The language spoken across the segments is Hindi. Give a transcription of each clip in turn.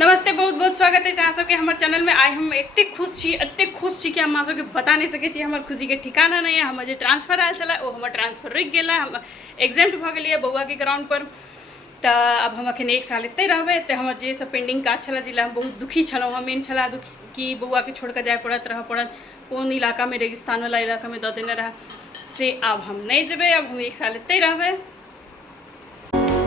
नमस्ते, बहुत बहुत स्वागत है अहाँ सबके हमारे चैनल में। आइ हम एते खुश छी कि हम अहाँ सबके बता नहीं सके छी। हमर खुशी के ठिकाना नहीं है। हमर जे ट्रांसफर आयल छला ओ हमर ट्रांसफर रुक गेला। हम एग्जाम्ट भ गेलिए बउआ के ग्राउंड पर। तो अब हम अखन 1 साल एते रहबे। तो हमर जे सब पेंडिंग काज छला जिला हम बहुत दुखी छलौं। हम मेन छला दुखी कि बउआ के छोड़ के जाए पड़त रह पड़त कौन इलाका में, रेगिस्तान वाला इलाका में द देने रहा से। अब हम नहीं जेबे, अब हम 1 साल एते रहबे।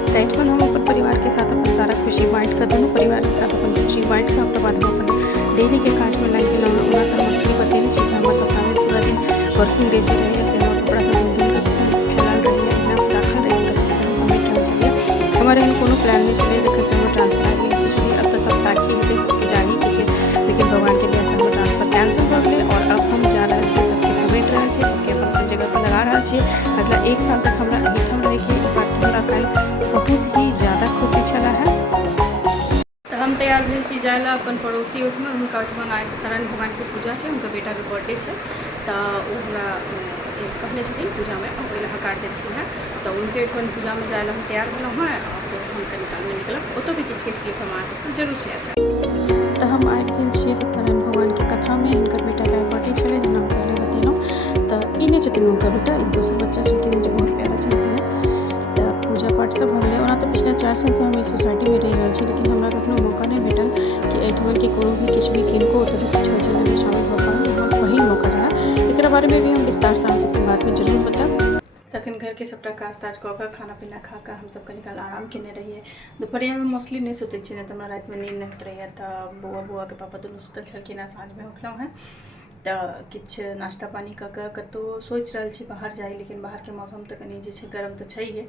तैठन हम अपन परिवार के साथ अपन सारा खुशी बांट कर दोनों परिवार के साथ अपन खुशी बांट कर ओकर बाद हम अपन डेली के काज में लग गेलहुँ। ओना तऽ हम सही बतेने छी कि हमर सप्ताह में पूरा दिन वर्किंग डे रहिए से हमर कपड़ा सब धुल के फैलाल रहिए, एना राखल रहिए, ओकरा सब हम समेट रहल छलिए। हमर एहन कोनो प्लान नहीं छलै जखन से हमर ट्रांसफर आबि गेल सोचलिए अब तऽ सब ताकि हेतै, सबके जानी के छै। लेकिन भगवान के दया से हमर ट्रांसफर कैंसिल भऽ गेलै और अब हम जा रहल छी, सबके समेट रहल छी, सबके अपन अपन जगह पर लगा रहल छी। अगला 1 साल तक हमरा एहिठाम रह के ई बात हमरा काल्हि बहुत ही ज़्यादा खुशी छला है। तो हम तैयार भेल छी जाए ला अपन पड़ोसी ओठमा। हुनका ओठमा आइ सत्यनारायण भगवान के पूजा है, उनका बेटा के बर्थडे है। तो वो हमरा कहने छथिन पूजा में अबै ला हकार देथिन है। तो उनके ओठमा पूजा में जाए ला हम तैयार भेलहुँ हैं और हम कनी काल में निकलब। ओतो भी किछु क्लिप हम अहाँ सबसे जरूर शेयर करब। तो हम आबि गेल छियै सत्यनारायण भगवान के कथा में। हिनकर बेटा के बर्थडे छलै, जेना हम पहले बतेलहुँ। तो ई नहीं छथिन हुनकर बेटा, ई दोसर बच्चा छलखिन जे बहुत प्यारा छलखिन। तो पूजा पाठ सब हो गए। ओना तो पिछला 4 साल से हम सोसाइटी में रह रहा छी, लेकिन हमरा कखनो मौका नहीं भेटल कि एहिठमन के कोनो भी किछु भी किनको ओतऽ जे किछु होइ छलै ओहिमे शामिल भऽ पाबी। हम पहिल मौका छलै। एकरा बारे में भी हम विस्तार से अहाँ सबके बाद में जरूर बताएब। तखन घर के सबटा काज ताज कऽ कऽ खाना पीना खा कऽ हम सब कनी काल आराम केने रहिए। दुपहरिया में मोस्टली नहीं सुतै छी, नहीं तऽ हमरा रात में नींद नहीं होइत रहैए। तऽ बउआ के पापा दुनू सुतल छलखिन हैं, साँझ में उठलहुँ हैं। तो किछु नाश्ता पानी कऽ कऽ कतहु सोचि रहल छी बाहर जाई, लेकिन बाहर के मौसम तऽ कनी जे छै गरम तऽ छैहे।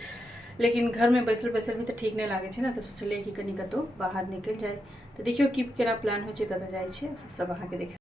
लेकिन घर में बैसल बैसल भी तऽ ठीक नहीं लागे छै ना। तो सोचलिए कि कनी कतहु बाहर निकल जाए। तो देखियो कि केना प्लान होइ छै, कतऽ जाइ छै सब अहाँके देख